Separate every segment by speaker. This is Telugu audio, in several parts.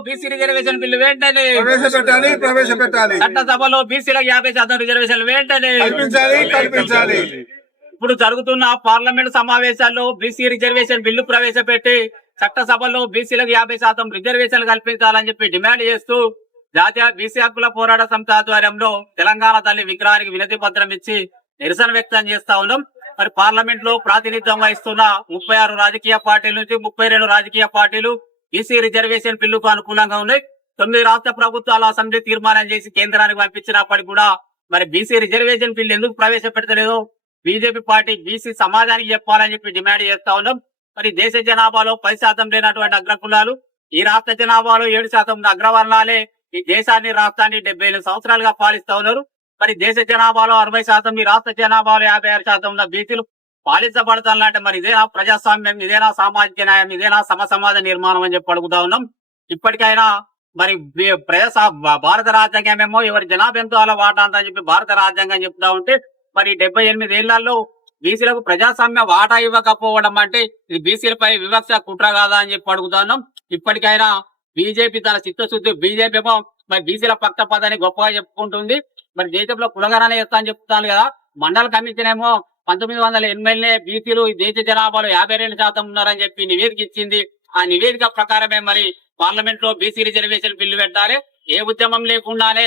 Speaker 1: బీసీ రిజర్వేషన్ బిల్లు వెంటనే.
Speaker 2: ప్రవేశపెట్టాలి ప్రవేశపెట్టాలి.
Speaker 1: చట్టసభలో బీసీలకు యాభై శాతం రిజర్వేషన్ వెంటనే.
Speaker 2: కల్పించాలి కల్పించాలి.
Speaker 1: ఇప్పుడు జరుగుతున్న పార్లమెంట్ సమావేశాల్లో బీసీ రిజర్వేషన్ బిల్లు ప్రవేశపెట్టి చట్టసభలో బీసీలకు యాభై శాతం రిజర్వేషన్ కల్పించాలని చెప్పి డిమాండ్ చేస్తూ జాతీయ బీసీ హక్కుల పోరాట సంస్థ ఆధ్వర్యంలో తెలంగాణ తల్లి విగ్రహానికి వినతి పత్రం ఇచ్చి నిరసన వ్యక్తం చేస్తా ఉన్నాం. మరి పార్లమెంట్లో ప్రాతినిధ్యం వహిస్తున్న ముప్పై ఆరు రాజకీయ పార్టీల నుంచి ముప్పై రెండు రాజకీయ పార్టీలు బీసీ రిజర్వేషన్ బిల్లుకు అనుకూలంగా ఉన్నాయి తొమ్మిది రాష్ట్ర ప్రభుత్వాలు అసెంబ్లీ తీర్మానం చేసి కేంద్రానికి పంపించినప్పటికీ కూడా మరి బీసీ రిజర్వేషన్ బిల్లు ఎందుకు ప్రవేశపెడతలేదు బీజేపీ పార్టీ బీసీ సమాజానికి చెప్పాలని చెప్పి డిమాండ్ చేస్తా ఉన్నాం. మరి దేశ జనాభాలో పది శాతం లేనటువంటి అగ్రకులాలు ఈ రాష్ట్ర జనాభాలో ఏడు శాతం అగ్రవర్ణాలే ఈ దేశాన్ని రాష్ట్రాన్ని డెబ్బై ఎనిమిది సంవత్సరాలుగా పాలిస్తా ఉన్నారు. మరి దేశ జనాభాలో అరవై శాతం ఈ రాష్ట్ర జనాభాలో యాభై ఆరు శాతం ఉన్న బీసీలు పాలించబడతానంటే మరి ఇదేనా ప్రజాస్వామ్యం ఇదేనా సామాజిక న్యాయం ఇదేనా సమసమాజ నిర్మాణం అని చెప్పి అడుగుతా ఉన్నాం. ఇప్పటికైనా మరి ప్రజా భారత రాజ్యాంగం ఏమో ఎవరి జనాభా ఎంతో అలా వాటా అని చెప్పి భారత రాజ్యాంగం చెప్తా ఉంటే మరి డెబ్బై ఎనిమిది ఏళ్ళలో బీసీలకు ప్రజాస్వామ్య వాటా ఇవ్వకపోవడం అంటే ఇది బీసీలపై వివక్ష కుట్ర కాదా అని చెప్పి అడుగుతున్నాం ఇప్పటికైనా బీజేపీ తన చిత్తశుద్ధి బీజేపీ ఏమో మరి బీసీల పక్క పదని గొప్పగా చెప్పుకుంటుంది. మరి దేశంలో కులగణన చేస్తా అని చెప్తాను కదా. మండల కమిషన్ ఏమో పంతొమ్మిది వందల ఎనభైలనే బీసీలు దేశ జనాభాలో యాభై రెండు శాతం ఉన్నారని చెప్పి నివేదిక ఇచ్చింది ఆ నివేదిక ప్రకారమే మరి పార్లమెంట్లో బీసీ రిజర్వేషన్ బిల్లు పెట్టాలి. ఏ ఉద్యమం లేకుండానే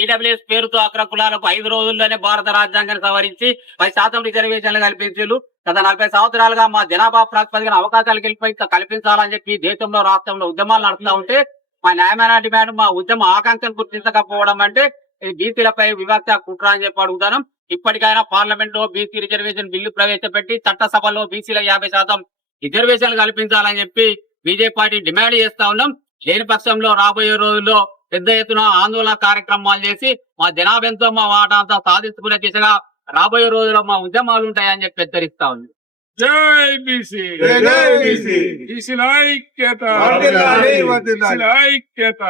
Speaker 1: ఈడబ్ల్యూఎస్ పేరుతో అగ్ర కులాలకు ఐదు రోజుల్లోనే భారత రాజ్యాంగాన్ని సవరించి పది శాతం రిజర్వేషన్లు కల్పించారు. గత నలభై సంవత్సరాలుగా మా జనాభా ప్రాతిపదికన అవకాశాలు కల్పి కల్పించాలని చెప్పి దేశంలో రాష్ట్రంలో ఉద్యమాలు నడుపుతా ఉంటే మా న్యాయమైన డిమాండ్ మా ఉద్యమ ఆకాంక్షను గుర్తించకపోవడం అంటే బీసీలపై వివక్ష కుట్ర అని చెప్పి అడుగుతాను. ఇప్పటికైనా పార్లమెంట్లో బీసీ రిజర్వేషన్ బిల్లు ప్రవేశపెట్టి చట్టసభలో బీసీల యాభై శాతం రిజర్వేషన్లు కల్పించాలని చెప్పి బీజేపీ పార్టీ డిమాండ్ చేస్తా ఉన్నాం. లేని పక్షంలో రాబోయే రోజుల్లో పెద్ద ఎత్తున ఆందోళన కార్యక్రమాలు చేసి మా జనాభా ఎంతో మా వాటా అంతా సాధించుకునే దిశగా రాబోయే రోజుల్లో మా ఉద్యమాలు ఉంటాయని చెప్పి హెచ్చరిస్తా ఉంది
Speaker 3: జై బీసీ. ఐక్యత ఐక్యత